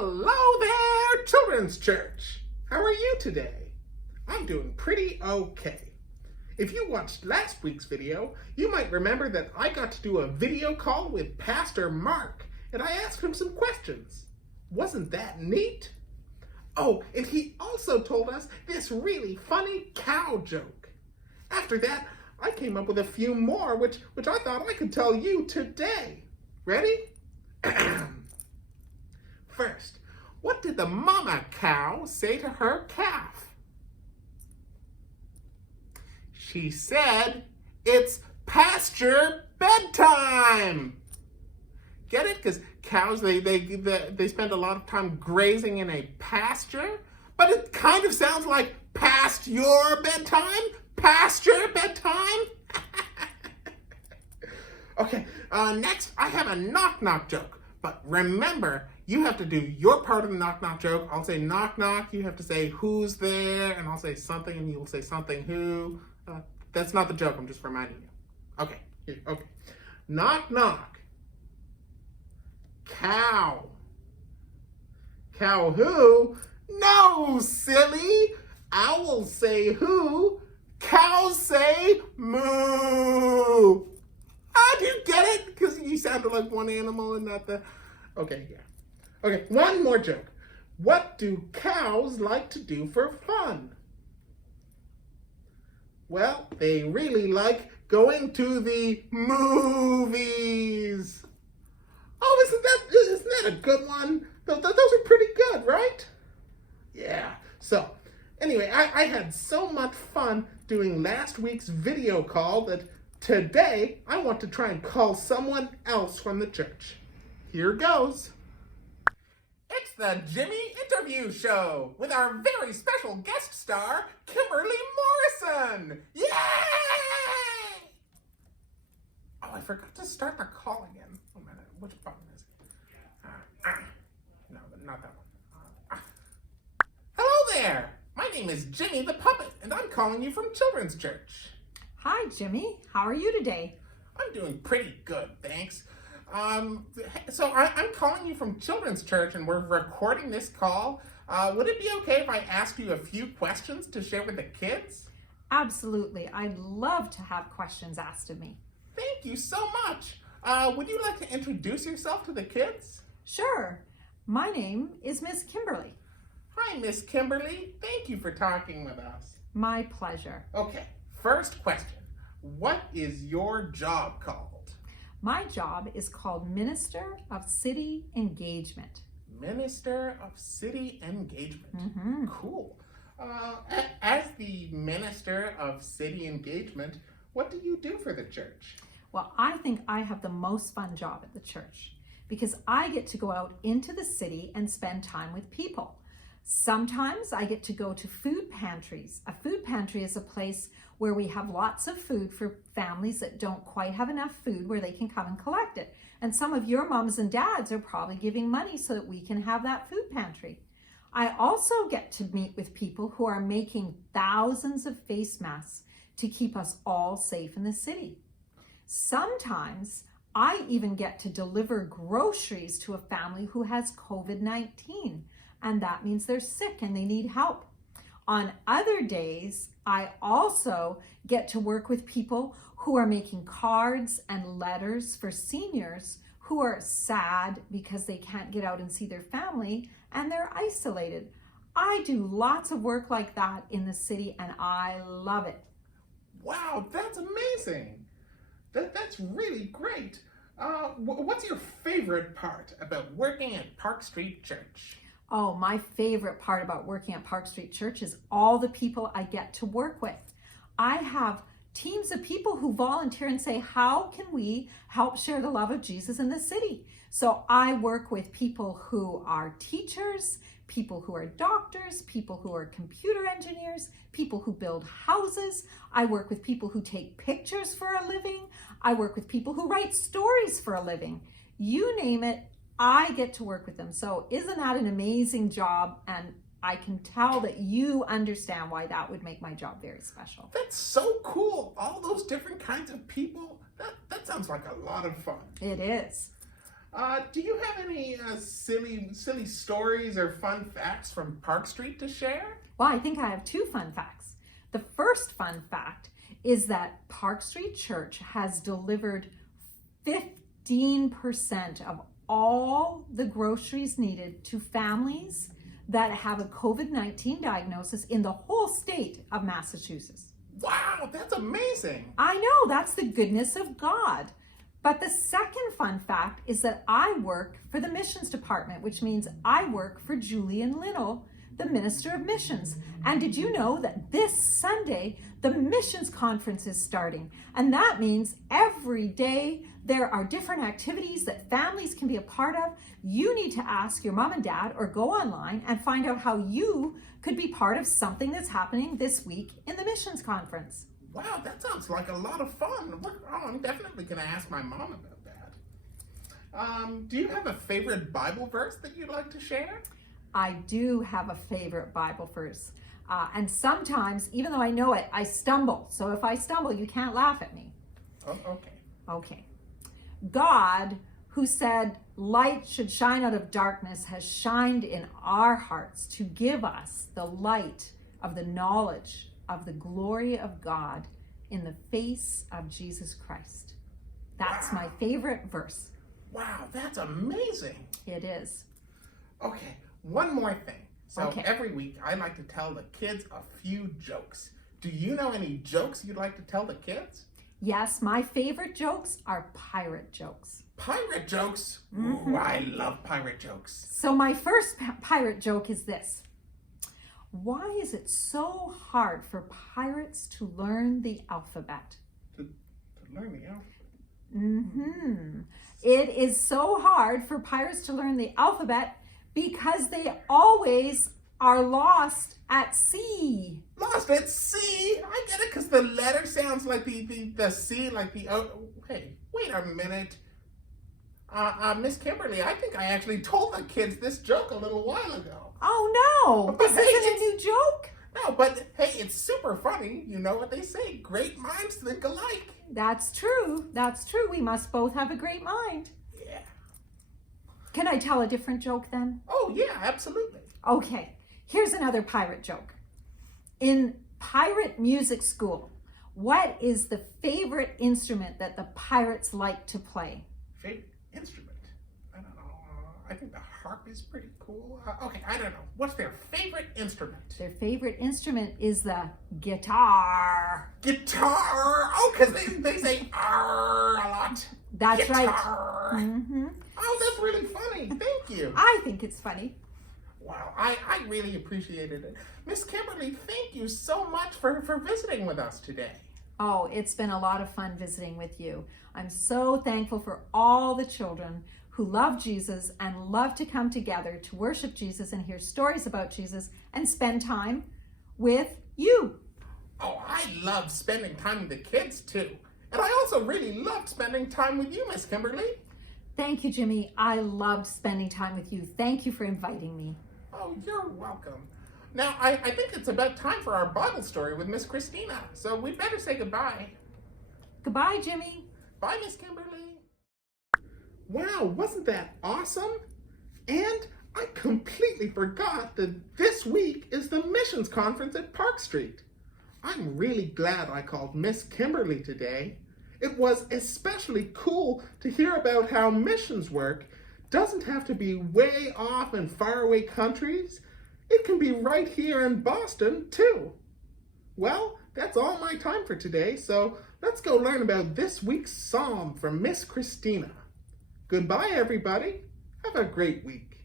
Hello there, Children's Church. How are you today? I'm doing pretty okay. If you watched last week's video, you might remember that I got to do a video call with Pastor Mark, and I asked him some questions. Wasn't that neat? Oh, and he also told us this really funny cow joke. After that, I came up with a few more, which I thought I could tell you today. Ready? First, what did the mama cow say to her calf? She said, "It's pasture bedtime." Get it? Because cows, they spend a lot of time grazing in a pasture, but it kind of sounds like past your bedtime? Pasture bedtime? Okay, next I have a knock-knock joke. But remember, you have to do your part of the knock-knock joke. I'll say knock-knock, you have to say who's there, and I'll say something, and you'll say something who. That's not the joke, I'm just reminding you. Okay, here, okay. Knock-knock. Cow. Cow who? No, silly. Owls say who. Cows say moo. Do you get it? Because you sounded like one animal and not the... Okay, yeah. Okay, one more joke. What do cows like to do for fun? Well, they really like going to the movies. Oh, isn't that a good one? Those are pretty good, right? Yeah. So, anyway, I had so much fun doing last week's video call that today I want to try and call someone else from the church. Here goes. It's the Jimmy Interview Show with our very special guest star, Kimberly Morrison. Yay! Oh, I forgot to start the call again. Oh, man, which button is it? No, not that one. Hello there. My name is Jimmy the Puppet, and I'm calling you from Children's Church. Hi, Jimmy. How are you today? I'm doing pretty good, thanks. So I'm calling you from Children's Church, and we're recording this call. Would it be okay if I asked you a few questions to share with the kids? Absolutely. I'd love to have questions asked of me. Thank you so much. Would you like to introduce yourself to the kids? Sure. My name is Miss Kimberly. Hi, Miss Kimberly. Thank you for talking with us. My pleasure. Okay, first question. What is your job called? My job is called Minister of City Engagement. Minister of City Engagement. Mm-hmm. Cool. As the Minister of City Engagement, what do you do for the church? Well, I think I have the most fun job at the church because I get to go out into the city and spend time with people. Sometimes I get to go to food pantries. A food pantry is a place where we have lots of food for families that don't quite have enough food where they can come and collect it. And some of your moms and dads are probably giving money so that we can have that food pantry. I also get to meet with people who are making thousands of face masks to keep us all safe in the city. Sometimes I even get to deliver groceries to a family who has COVID-19. And that means they're sick and they need help. On other days, I also get to work with people who are making cards and letters for seniors who are sad because they can't get out and see their family and they're isolated. I do lots of work like that in the city and I love it. Wow, that's amazing. That's really great. What's your favorite part about working at Park Street Church? Oh, my favorite part about working at Park Street Church is all the people I get to work with. I have teams of people who volunteer and say, how can we help share the love of Jesus in the city? So I work with people who are teachers, people who are doctors, people who are computer engineers, people who build houses. I work with people who take pictures for a living. I work with people who write stories for a living. You name it, I get to work with them. So isn't that an amazing job? And I can tell that you understand why that would make my job very special. That's so cool. All those different kinds of people. That sounds like a lot of fun. It is. Do you have any silly stories or fun facts from Park Street to share? Well, I think I have two fun facts. The first fun fact is that Park Street Church has delivered 15% of all the groceries needed to families that have a COVID-19 diagnosis in the whole state of Massachusetts. Wow, that's amazing. I know, that's the goodness of God. But the second fun fact is that I work for the missions department, which means I work for Julian Linnell, the Minister of Missions. And did you know that this Sunday, the missions conference is starting? And that means every day there are different activities that families can be a part of. You need to ask your mom and dad or go online and find out how you could be part of something that's happening this week in the missions conference. Wow, that sounds like a lot of fun. I'm definitely going to ask my mom about that. Do you have a favorite Bible verse that you'd like to share? I do have a favorite Bible verse. And sometimes, even though I know it, I stumble. So if I stumble, you can't laugh at me. Oh, okay. Okay. God, who said light should shine out of darkness, has shined in our hearts to give us the light of the knowledge of the glory of God in the face of Jesus Christ. That's my favorite verse. Wow, that's amazing. It is. Okay, one more thing. So Okay. every week I like to tell the kids a few jokes. Do you know any jokes you'd like to tell the kids? Yes, my favorite jokes are pirate jokes. Pirate jokes? Ooh, I love pirate jokes. So my first pirate joke is this. Why is it so hard for pirates to learn the alphabet? To learn the alphabet? It is so hard for pirates to learn the alphabet because they always are lost at sea. Lost at sea? I get it, because the letter sounds like the sea, like the... Oh, hey, wait a minute. Miss Kimberly, I think I actually told the kids this joke a little while ago. Oh no, But this hey, isn't a new joke. No, but hey, it's super funny. You know what they say, great minds think alike. That's true. That's true. We must both have a great mind. Yeah. Can I tell a different joke then? Oh, yeah, absolutely. Okay, here's another pirate joke. In pirate music school, what is the favorite instrument that the pirates like to play? Favorite instrument? I don't know. I think the harp is pretty cool. Okay, I don't know. What's their favorite instrument? Their favorite instrument is the guitar. Guitar! Oh, because they say "arr" a lot. That's Guitar. right. Oh, that's really funny. Thank you. I think it's funny. Wow, I really appreciated it. Miss Kimberly, thank you so much for visiting with us today. Oh, it's been a lot of fun visiting with you. I'm so thankful for all the children who love Jesus and love to come together to worship Jesus and hear stories about Jesus and spend time with you. Oh, I love spending time with the kids too. And I also really loved spending time with you, Miss Kimberly. Thank you, Jimmy. I loved spending time with you. Thank you for inviting me. Oh, you're welcome. Now, I think it's about time for our Bible story with Miss Christina, so we'd better say goodbye. Goodbye, Jimmy. Bye, Miss Kimberly. Wow, wasn't that awesome? And I completely forgot that this week is the missions conference at Park Street. I'm really glad I called Miss Kimberly today. It was especially cool to hear about how missions work doesn't have to be way off in faraway countries. It can be right here in Boston, too. Well, that's all my time for today, so let's go learn about this week's psalm from Miss Christina. Goodbye, everybody. Have a great week.